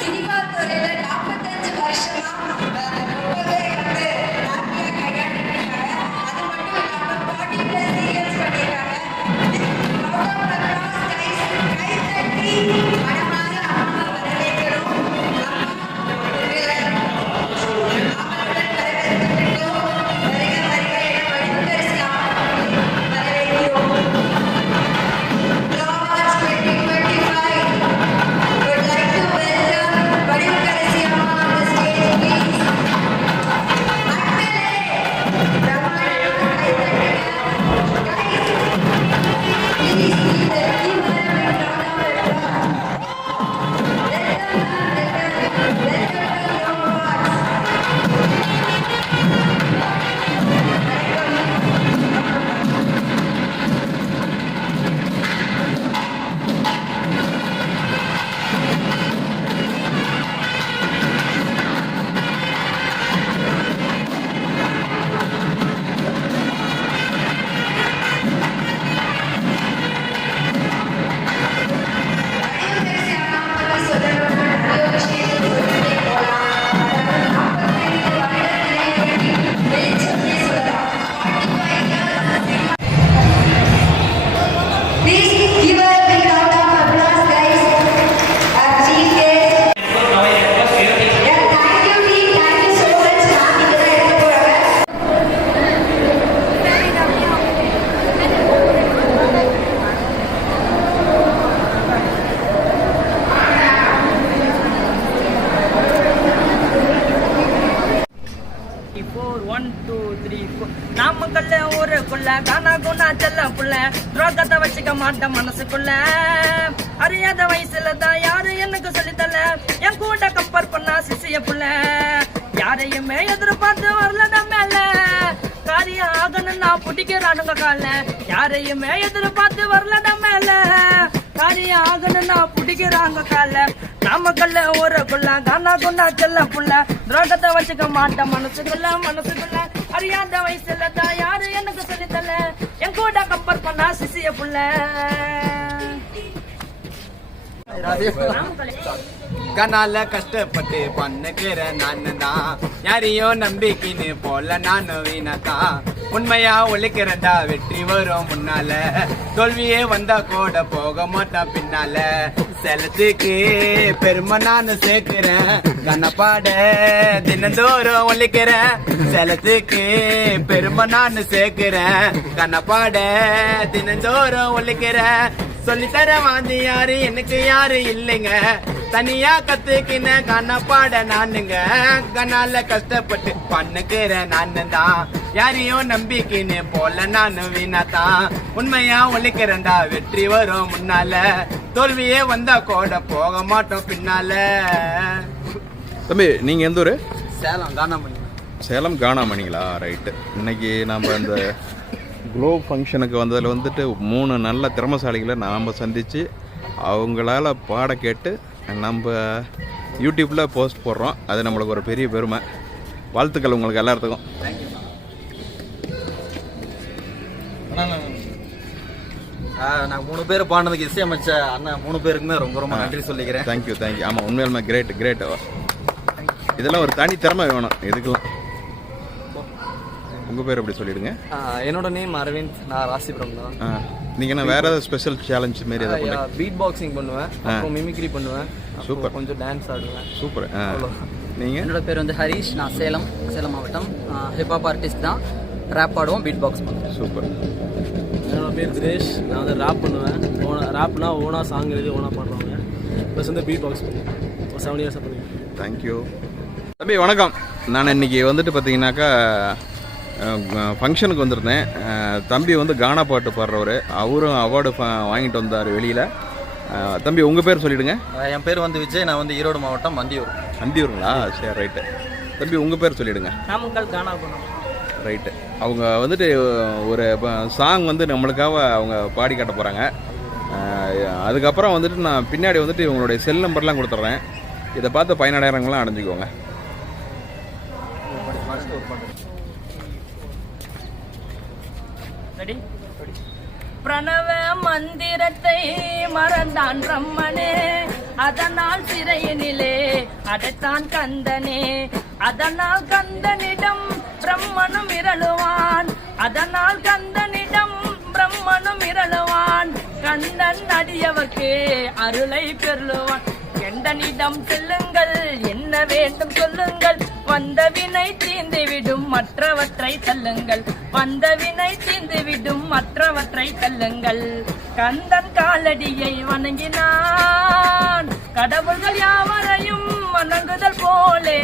Cinema துறையில 45 வருஷமா ரொம்பவே வந்து ஹாப்பியா கையாண்டிட்டு இருக்காங்க. அது மட்டும் இல்லாம 40+ சீரியல்ஸ் பண்ணியிருக்காங்க. கை தட்டி மனமாற அம்மா வரவேற்கிறோம். நாமக்கல்ல ஊருக்குள்ள கானா குணா செல்ல புள்ள துரோகத்தை வச்சுக்க மாட்டேன் மனசுக்குள்ள அறியாத வயசுல தான் யாரு எனக்கு சொல்லித்தல என் கூட கம்பேர் பண்ணா சிசிய புள்ள யாரையுமே எதிர்பார்த்து வரல மேல காரியம் ஆகணும் நான் பிடிக்கிறானுங்க கால யாரையுமே எதிர்பார்த்து வரல மேல காரியம் ஆகணும் நான் பிடிக்கிறாங்க கால நாமக்கல்ல ஊருக்குள்ள கானா குணா செல்ல புள்ள துரோகத்தை வச்சுக்க மாட்டேன் மனசுக்குள்ள அறியாத வயசுல தான் யாரு எனக்கு சொல்லித்தல என் கூட கம்பேர் பண்ணா சிசிய புள்ள கனால கஷ்டப்பட்டு பண்ணுகிற நானு தான் யாரையோ நம்பிக்கின்னு போல நானும் வீணாதான் உண்மையா ஒழிக்கிறதா வெற்றி வரும் முன்னால தோல்வியே வந்தா கூட போக மாட்டான் பின்னால செலத்துக்கு பெருமை நானு சேர்க்கிறேன் கனப்பாட தினந்தோறும் ஒழிக்கிறேன் செலத்துக்கு பெருமை நானு சேர்க்கிறேன் கனப்பாட தினந்தோறும் ஒழிக்கிறேன் சொல்லித்தர வாந்தி யாரு எனக்கு யாரு இல்லைங்க தனியா கத்துக்கின கண்ணப்பாட நானுங்க கண்ணால கஷ்டப்பட்டு பண்ணுக்கிறேன் நானு தான் யாரையும் நம்பிக்கின்னு போல நானு வீணாதான் உண்மையா ஒழிக்கிறேன்டா வெற்றி வரும் முன்னால தோல்வியே வந்தா கூட போக மாட்டோம் பின்னால. தம்பி நீங்க எந்த ஊரு? சேலம் காணாமணி. சேலம் காணாமணிங்களா? ரைட்டு. இன்னைக்கு நம்ம அந்த க்ளோ ஃபங்க்ஷனுக்கு வந்ததில் வந்துட்டு 3 நல்ல திறமசாலிகளை நாம் சந்தித்து அவங்களால பாட கேட்டு நம்ம யூடியூப்பில் போஸ்ட் போடுறோம். அது நம்மளுக்கு ஒரு பெரிய பெருமை. வாழ்த்துக்கள் உங்களுக்கு எல்லாத்துக்கும். நான் 3 பேர் பாடினதுக்கு இசையமைச்ச அண்ணன் 3 பேருக்குமே ரொம்ப ரொம்ப நன்றி சொல்லிக்கிறேன். தேங்க்யூ. ஆமாம், உண்மையிலுமே கிரேட். இதெல்லாம் ஒரு தனி திறமை வேணும் இதுக்கெல்லாம். உங்கள் பேர் எப்படி சொல்லிடுங்க? என்னோட நேம் அரவிந்த். நான் ராசிபுரம் தான். நீங்கள் என்ன வேறு ஏதாவது ஸ்பெஷல் சேலஞ்ச் மாரி ஏதாவது? பீட் பாக்ஸிங் பண்ணுவேன், அப்புறம் மிமிக்ரி பண்ணுவேன். சூப்பர். கொஞ்சம் டான்ஸ் ஆடுவேன். சூப்பர். நீங்கள்? என்னோட பேர் வந்து ஹரிஷ். நான் சேலம் மாவட்டம். ஹிப்ஹாப் ஆர்டிஸ்ட் தான். ரேப் ஆடுவோம், பீட் பாக்ஸ் பண்ணுவோம். சூப்பர். என்னோட பேர் தினேஷ். நான் வந்து ரேப் பண்ணுவேன். ரேப்னா ஓனாக சாங் எழுதி ஓனாக பாடுறவங்க. ப்ளஸ் வந்து பீட் பாக்ஸ் பண்ணுவேன். 7 இயர்ஸாக பண்ணுவேன். தேங்க்யூ. தம்பி வணக்கம். நான் இன்றைக்கி வந்துட்டு பார்த்தீங்கன்னாக்கா ஃபங்க்ஷனுக்கு வந்திருந்தேன். தம்பி வந்து கானா பாட்டு பாடுறவர். அவரும் அவார்டு வாங்கிட்டு வந்தார் வெளியில். தம்பி உங்கள் பேர் சொல்லிவிடுங்க. என் பேர் வந்து விஜய். நான் வந்து ஈரோடு மாவட்டம் அந்தியூருங்களா? சரி, ரைட்டு. தம்பி உங்கள் பேர் சொல்லிவிடுங்க. நாமக்கல் கானா குணா. ரைட்டு. அவங்க வந்துட்டு ஒரு சாங் வந்து நம்மளுக்காக அவங்க பாடி காட்ட போகிறாங்க. அதுக்கப்புறம் வந்துட்டு நான் பின்னாடி வந்துட்டு இவங்களுடைய செல் நம்பர்லாம் கொடுத்துட்றேன். இதை பார்த்து பயனடைகிறவங்களாம் அடைஞ்சிக்கோங்க. பிரணவ மந்திரத்தை மறந்தான் ரம்மனே அதனால் சிறையினிலே அடைத்தான் கந்தனே. அதனால் கந்தனிடம் பிரம்மனும் இரளுவான். அதனால் கந்தனிடம் பிரம்மனும் இரளுவான். கந்தன் அடியவர்க்கு அருளை பெருளுவான். கண்டனிடம் செல்லுங்கள், என்ன வேண்டும் சொல்லுங்கள், வந்த வினை தீர்ந்துவிடும் மற்றவற்றை தள்ளுங்கள். வந்த வினை தீர்ந்துவிடும் மற்றவற்றை தள்ளுங்கள். கந்தன் காலடியை வணங்கினான், கடவுள்கள் யாவரையும் வணங்குதல் போலே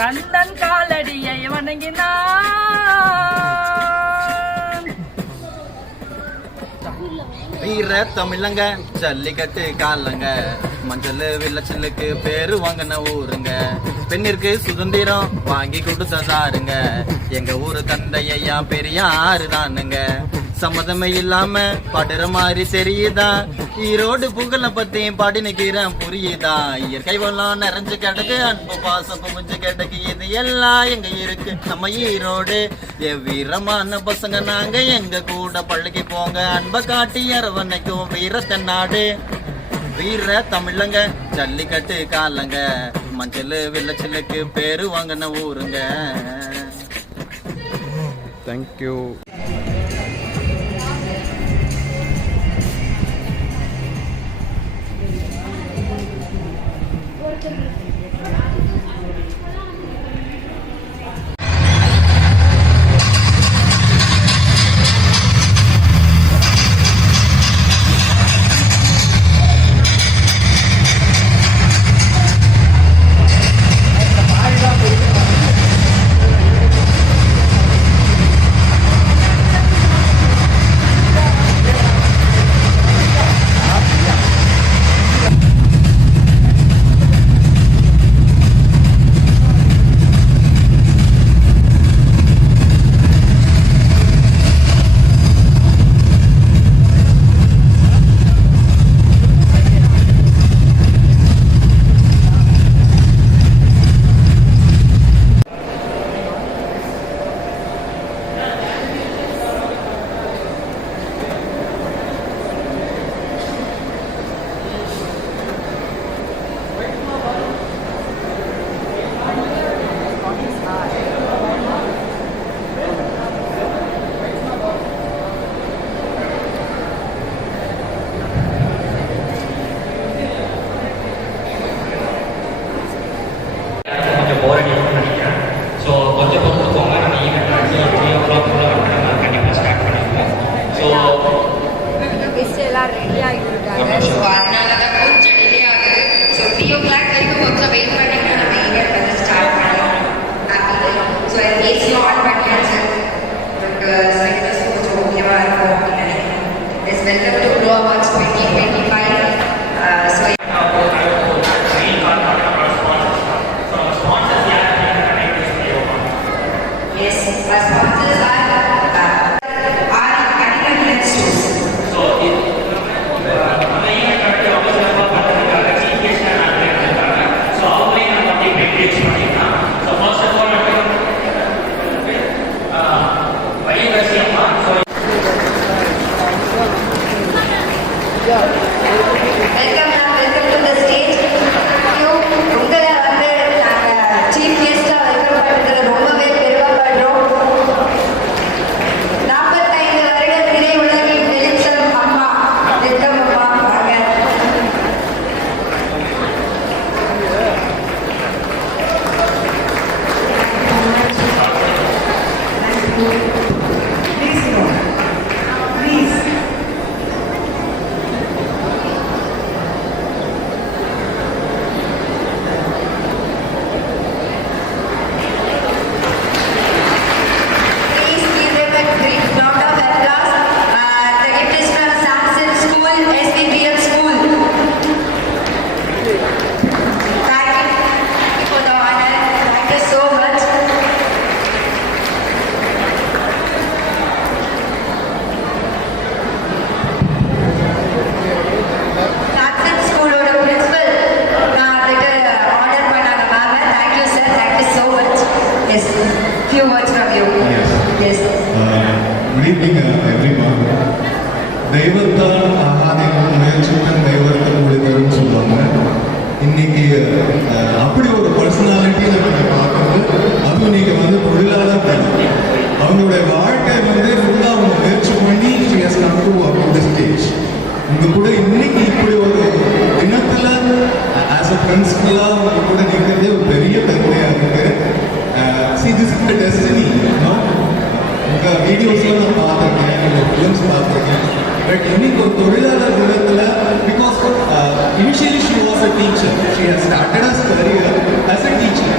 கந்தன் காலடியை வணங்கினான். வீர தமிழங்க ஜல்லிக்கட்டு காலங்க, மஞ்சள் விளைச்சலுக்கு பேரு வாங்கின ஊருங்க. பெண்ணிற்கு சுதந்திரம் வாங்கி கொடுத்ததாருங்க, எங்க ஊரு தந்தையா பெரியாரு தானுங்க. சம்மதமே இல்லாம படுற மாதிரி தெரியுதா, ஈரோடு புகழ பத்தி பாடி நிக்கிறேன் புரியுதா. இயற்கை வளம் நிறைஞ்சு கிடக்கு, அன்பு பாசம் புமிஞ்சு கிடக்கு, இது எல்லாம் எங்க இருக்கு நம்ம ஈரோடு. வீரமான பசங்க நாங்க, எங்க கூட பழகி போங்க, அன்பை காட்டி அரவணைக்கும் வீரத்தன் நாடு. வீர தமிழங்க ஜல்லிக்கட்டு காலங்க, மஞ்சள் விளைச்சலுக்கு பேரு வாங்கின ஊருங்க. தேங்க்யூ. பிரின்சிபலாக அவங்க கூட நிற்கிறதே ஒரு பெரிய பெருமையாக இருக்குது. See this is the destiny. உங்கள் வீடியோஸ்லாம் நான் பார்த்துருக்கேன், உங்கள் ஃபிலிம்ஸ் பார்த்துருக்கேன். பட் இன்னைக்கு ஒரு தொழிலாளர் தினத்தில் because initially she was a teacher, she has started as career as a teacher.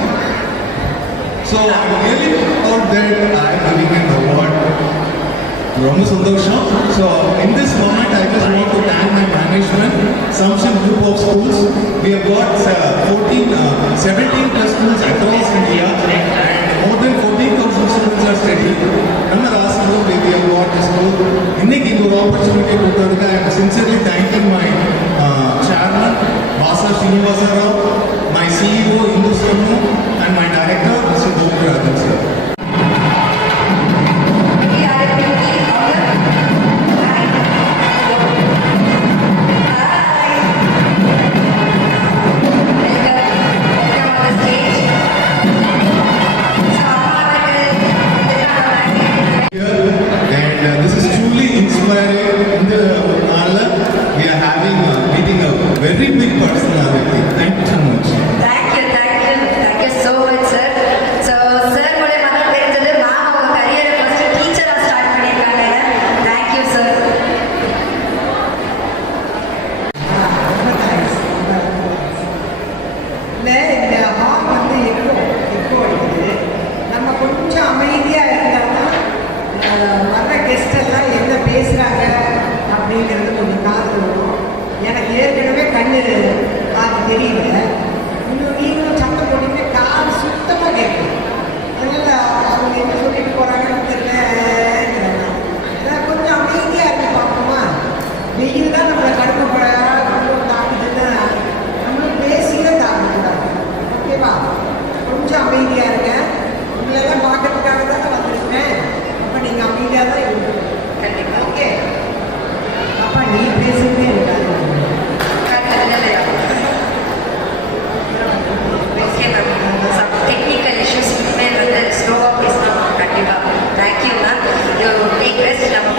So I really out that I am giving an award. ரொம்ப சந்தோஷம். So in this moment I just want to thank my management, Samsung Group of Schools. We have got 17 plus schools across India and more than 14,000 students are studying. நம்ம ராஷ்டிரம் we have got this school. இன்னைக்கு இந்த ஒரு opportunity கொடுத்ததுக்கு I am sincerely thanking my chairman Vasa Srinivasa Rao, my CEO Indu Sonu and my director Mr. Dr. Rajan sir. And this is truly inspiring. In the Nala, we are having meeting a very big personality. Thank you so much. Thank you so much, sir. So, sir, உங்களுடைய மகள் தெரிஞ்சது ma'am அவங்க கரியரை first டீச்சரா start பண்ணிருக்காங்க. Thank you, sir. இல்லை இந்த hall வந்து echo இருக்குது. நம்ம கொஞ்சம் அமைதியாக இருந்தாங்கன்னா வர்ற கெஸ்ட் எல்லாம் என்ன பேசுகிறாங்க அப்படிங்கிறது கொஞ்சம் காது வரும். எனக்கு ஏற்கனவே கண்ணு காது தெரியல, இன்னும் நீங்களும் சத்தம் போட்டிங்க காது சுத்தமாக கேட்கும். அதனால் அவங்க என்ன சொல்லிட்டு போகிறாங்கன்னு தெரியல. கொஞ்சம் அமைதியாக இருந்து பார்ப்போமா? வெயில் தான் நம்மளை கடுமைப்பட தாக்குதுன்னா நம்மளும் பேசியே தாக்கக்கூடாது. ஓகேவா? கொஞ்சம் அமைதியாக இருங்க. உங்களெல்லாம் பார்க்கறதுக்காக தானே வந்துருக்கேன். அப்போ நீங்கள் அமைதியாக தான் இருக்கணும். கண்டிப்பாக. ஓகே அப்பா, நீ பேசிக்கிட்டே இருக்காது. Okay ma'am, some technical issues இனிமேல் வந்து ஸ்லோவாக பேசலாம். கண்டிப்பாக. Thank you ma'am. You take rest. நம்ம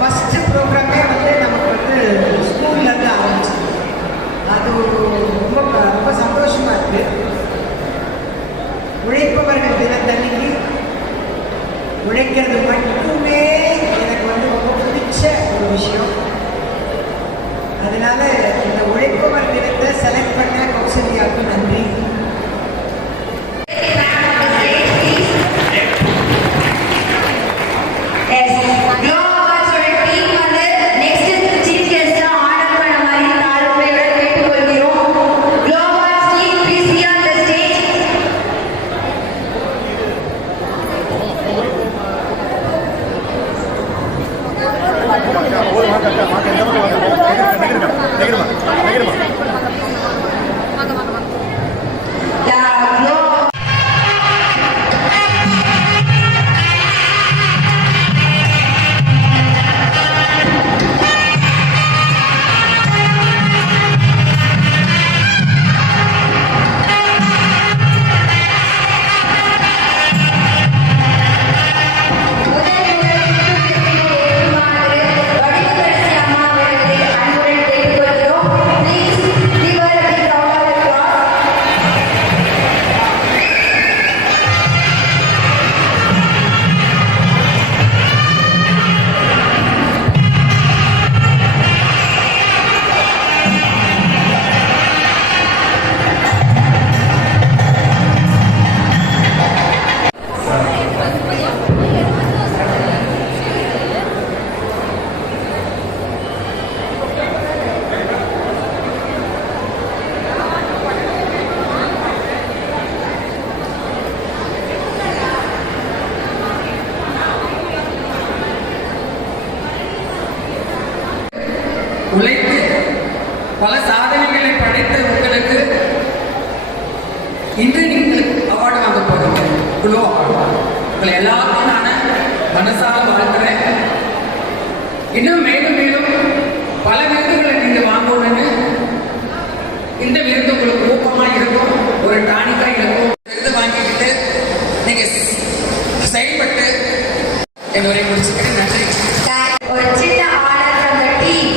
ஃபஸ்ட்டு ப்ரோக்ராமே வந்து நமக்கு வந்து ஸ்கூல்லேருந்து ஆரம்பிச்சு, அது ரொம்ப சந்தோஷமாக இருக்குது. உழைப்பவர்கள் தினத்தன்னைக்கு உழைக்கிறது மட்டுமே எனக்கு வந்து ரொம்ப பிடிச்ச ஒரு விஷயம். அதனால இந்த உழைப்பவர் தினத்தை செலக்ட் பண்ண கௌசல்யாவுக்கு நன்றி. உழைத்து பல சாதனைகளை படைத்த உங்களுக்கு இன்று நீங்கள் அவார்டு வாங்க போறீங்க, குளோ அவார்டு. உங்களை எல்லாத்தையும் நான் மனசால வாழ்த்துறேன். இன்னும் மேலும் மேலும் பல விருதுகளை நீங்க வாங்கணும்னு, இந்த விருது உங்களுக்கு ஊக்கமா இருக்கும், ஒரு டானிக்கா இருக்கும். விருது வாங்கிக்கிட்டு நீங்க செயல்பட்டு என்னுடைய முடிச்சுக்கிறேன். நன்றி. ஒரு சின்ன ஆர்டர் from the team.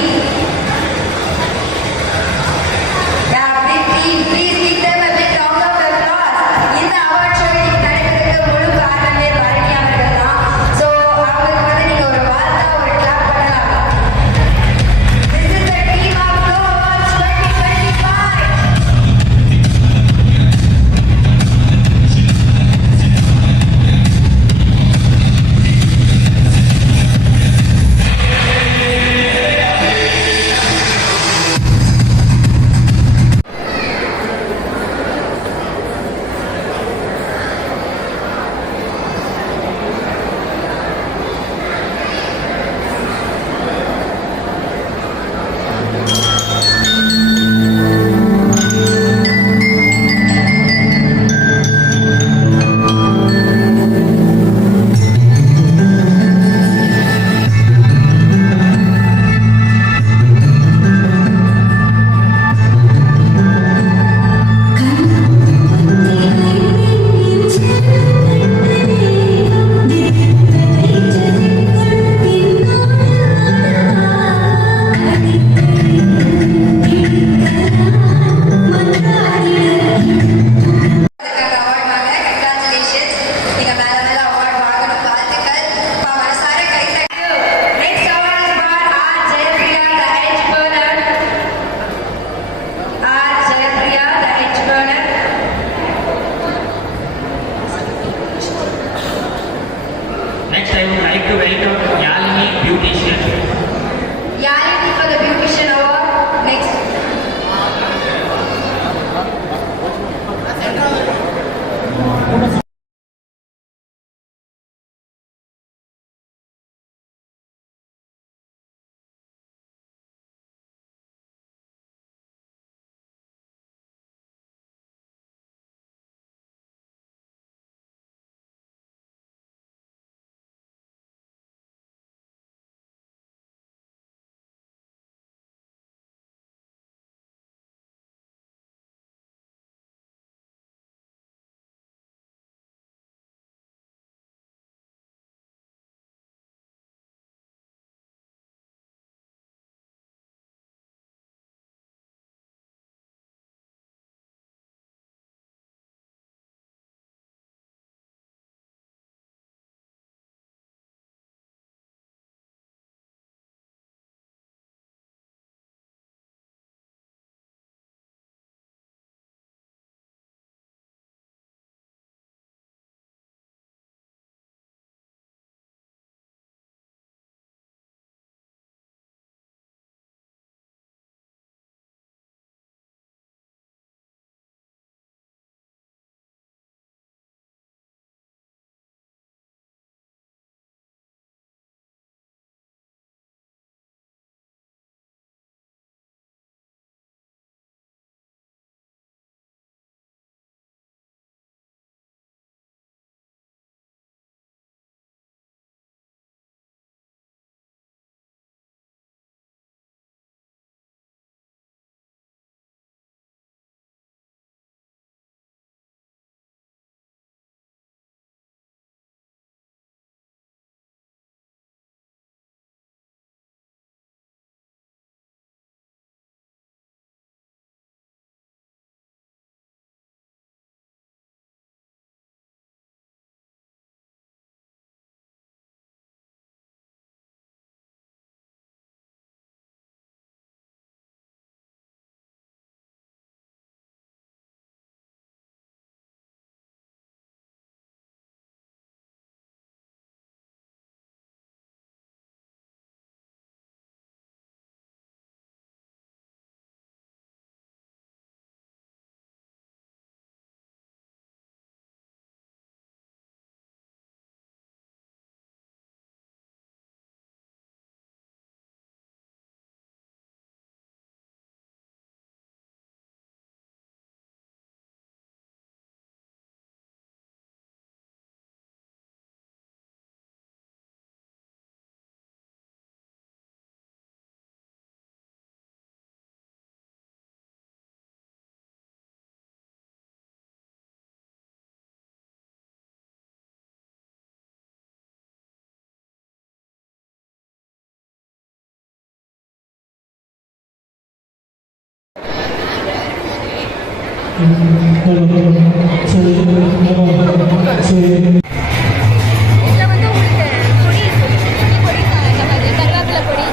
இதுல வந்து உங்களுக்கு பொடி இருக்கு. இட்லி பொடி, இந்த மாதிரி கருவேப்பிலை பொடி.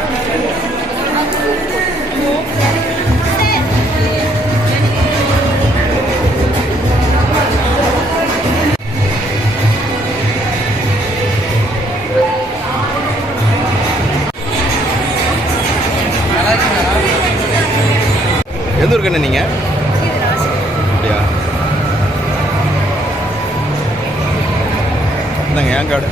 எந்த ஊருக்குன்னு நீங்கள்? அப்படியா? என்னங்க ஏன் கார்டு?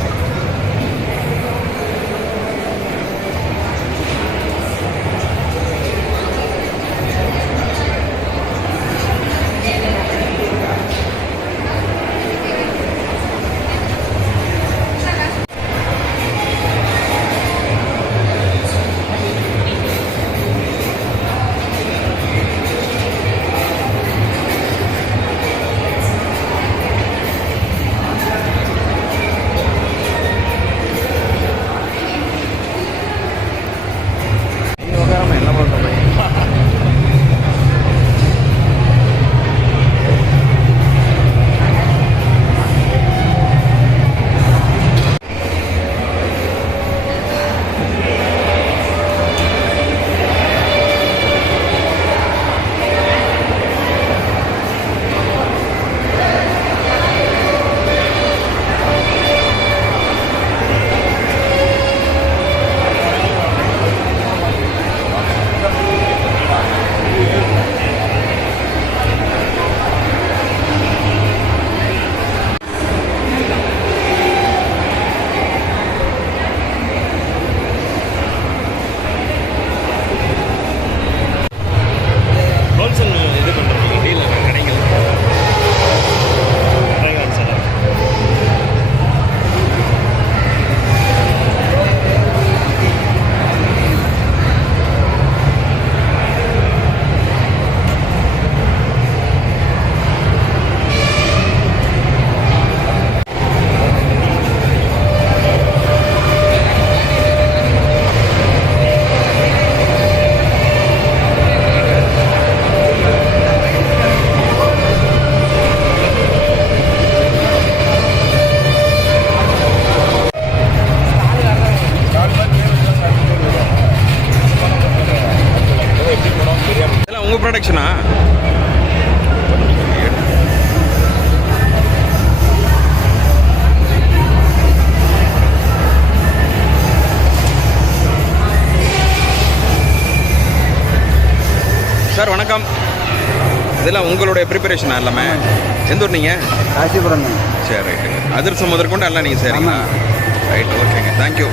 என்ன பண்ணுறோம்? இது பண்ணுறோம் டீல் கடைகள் சார். இதெல்லாம் உங்கள் ப்ரொடக்ஷனா? சார் வணக்கம். இதெல்லாம் உங்களுடைய ப்ரிப்பரேஷனா எல்லாமே? எந்த ஊர் நீங்கள்? காசிபுரம். சரி ரைட்டுங்க. அதிரசம் முதற்கொண்டு எல்லாம் நீங்கள் சரிங்களா? ரைட் ஓகேங்க, தேங்க்யூ.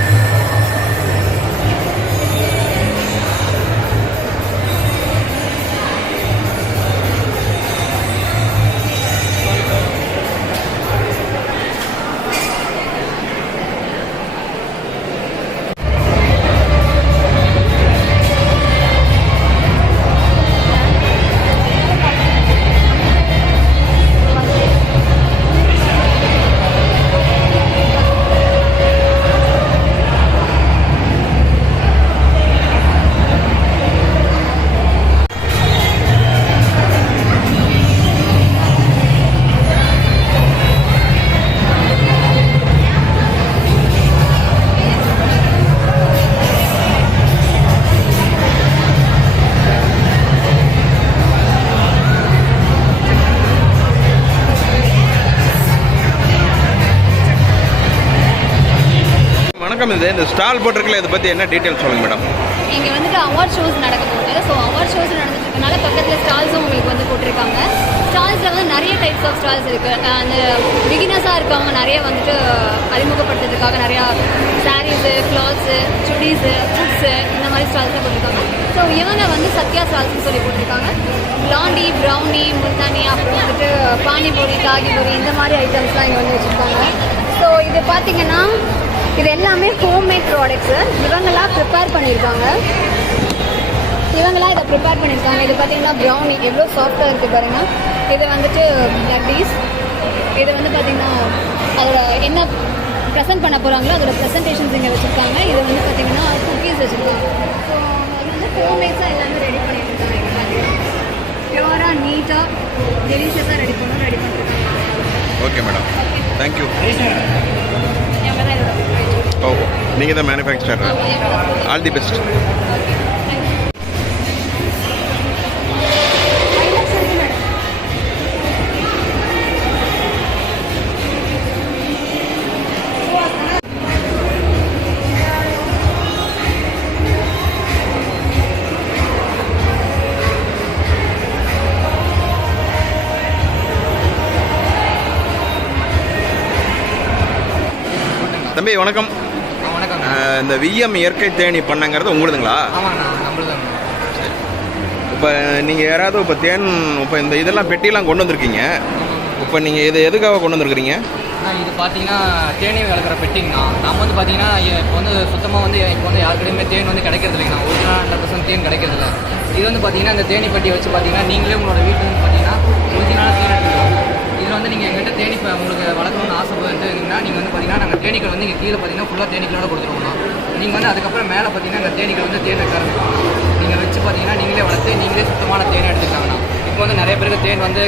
வணக்கம். இந்த ஸ்டால் போட்டிருக்கல, இதை பற்றி என்ன டீட்டெயில் சொல்லுங்கள் மேடம். இங்கே வந்துட்டு அவார்ட் ஷோஸ் நடக்க போகுது. ஸோ அவார்ட் ஷோஸ் நடந்துட்டு இருக்கனால பக்கத்தில் ஸ்டால்ஸும் உங்களுக்கு வந்து போட்டிருக்காங்க. ஸ்டால்ஸில் வந்து நிறைய டைப்ஸ் ஆஃப் ஸ்டால்ஸ் இருக்குது. அந்த பிகினர்ஸாக இருக்கவங்க நிறைய வந்துட்டு அறிமுகப்படுத்துறதுக்காக நிறையா சாரீஸு, கிளாத்ஸு, சுடிஸு, ஃபுட்ஸு இந்த மாதிரி ஸ்டால்ஸ்லாம் போட்டிருக்காங்க. ஸோ இவங்க வந்து சத்யா ஸ்டால்ஸ்னு சொல்லி போட்டிருக்காங்க. பிளாண்டி, ப்ரௌனி, முல்தானி, அப்புறம் வந்துட்டு பானிபூரி, காகிபூரி இந்த மாதிரி ஐட்டம்ஸ்லாம் இங்கே வந்து வச்சுருக்காங்க. ஸோ இது பார்த்தீங்கன்னா இது எல்லாமே ஹோம்மேட் ப்ராடக்ட்ஸு. இவங்களாம் ப்ரிப்பேர் பண்ணியிருக்காங்க. இதை ப்ரிப்பேர் பண்ணியிருக்காங்க. இது பார்த்தீங்கன்னா ப்ரௌனி எவ்வளோ சாஃப்டாக இருக்குது பாருங்கள். இது வந்துட்டு லட்டீஸ். இது வந்து பார்த்தீங்கன்னா அதோட என்ன ப்ரெசென்ட் பண்ண போகிறாங்களோ அதோட ப்ரெசன்டேஷன்ஸ் இங்கே வச்சுருக்காங்க. இது வந்து பார்த்தீங்கன்னா குக்கீஸ் வச்சுருக்காங்க. ஸோ அவங்க வந்து ஹோம்மேட்ஸாக எல்லாமே ரெடி பண்ணிட்டு இருக்காங்க. இங்கே பார்த்தீங்கன்னா பியூராக நீட்டாக டெலிஷியஸாக ரெடி பண்ணிருக்காங்க. Okay madam, thank you. எங்க தான் இதோட ஓ, நீங்கள் தான் மேனுஃபேக்சரர். All the best. தம்பி வணக்கம். வணக்கம். இந்த விஎம் இயற்கை தேனி பண்ணங்கிறது உங்களுதுங்களா? ஆமாண்ணா, நம்மளுதான். இப்போ நீங்கள் யாராவது இப்போ தேன் இப்போ இந்த இதெல்லாம் பெட்டியெல்லாம் கொண்டு வந்திருக்கீங்க. இப்போ நீங்கள் இது எதுக்காக கொண்டு வந்திருக்கிறீங்க? இது பார்த்தீங்கன்னா தேனி வளர்க்குற பெட்டிங்கண்ணா. நம்ம வந்து பார்த்தீங்கன்னா இப்போ வந்து சுத்தமாக வந்து இப்போ வந்து யாருக்கிட்டையுமே தேன் வந்து கிடைக்கிறது இல்லைங்கண்ணா. ஒரிஜினல் 100% தேன் கிடைக்கிறது இல்லை. இது வந்து பார்த்தீங்கன்னா இந்த தேனி பெட்டி வச்சு பார்த்தீங்கன்னா நீங்களே உங்களோட வீட்டில் வந்து பார்த்தீங்கன்னா ஒரிஜினலாக தேன் எடுத்துக்கலாம். இதில் வந்து நீங்கள் எங்கிட்ட தேனி உங்களுக்கு வளர்க்கணும்னு ஆசைப்பட்டுங்கன்னா நீங்கள் வந்து பார்த்தீங்கன்னா நாங்கள் தேனீக்கள் வந்து இங்கே கீழே பார்த்தீங்கன்னா ஃபுல்லாக தேனீக்களோட கொடுத்துருவோம்னா. நீங்கள் வந்து அதுக்கப்புறம் மேலே பார்த்தீங்கன்னா இந்த தேனீக்கள் வந்து தேன் வைக்க ஆரம்பிப்பாங்க. நீங்கள் வச்சு பார்த்தீங்கன்னா நீங்களே வளர்த்து நீங்களே சுத்தமான தேனை எடுத்துக்காங்கண்ணா. இப்போ வந்து நிறைய பேருக்கு தேன் வந்து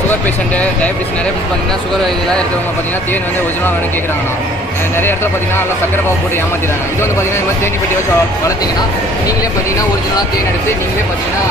சுகர் பேஷண்ட்டு, டயபிட்டிஸ் நிறைய பேர் பார்த்தீங்கன்னா சுகர் இதெல்லாம் இருக்கிறவங்க பார்த்தீங்கன்னா தேன் வந்து ஒரிஜினலாக வேணும்னு கேட்குறாங்கண்ணா. நிறைய இடத்துல பார்த்தீங்கன்னா நல்லா சக்கரை பாவு போட்டு ஏமாற்றிடுறாங்க. இது வந்து பார்த்தீங்கன்னா இந்த மாதிரி தேனி பெட்டி வச்சு வளர்த்திங்கன்னா நீங்களே பார்த்தீங்கன்னா ஒரிஜினலாக தேன் எடுத்து நீங்களே பார்த்தீங்கன்னா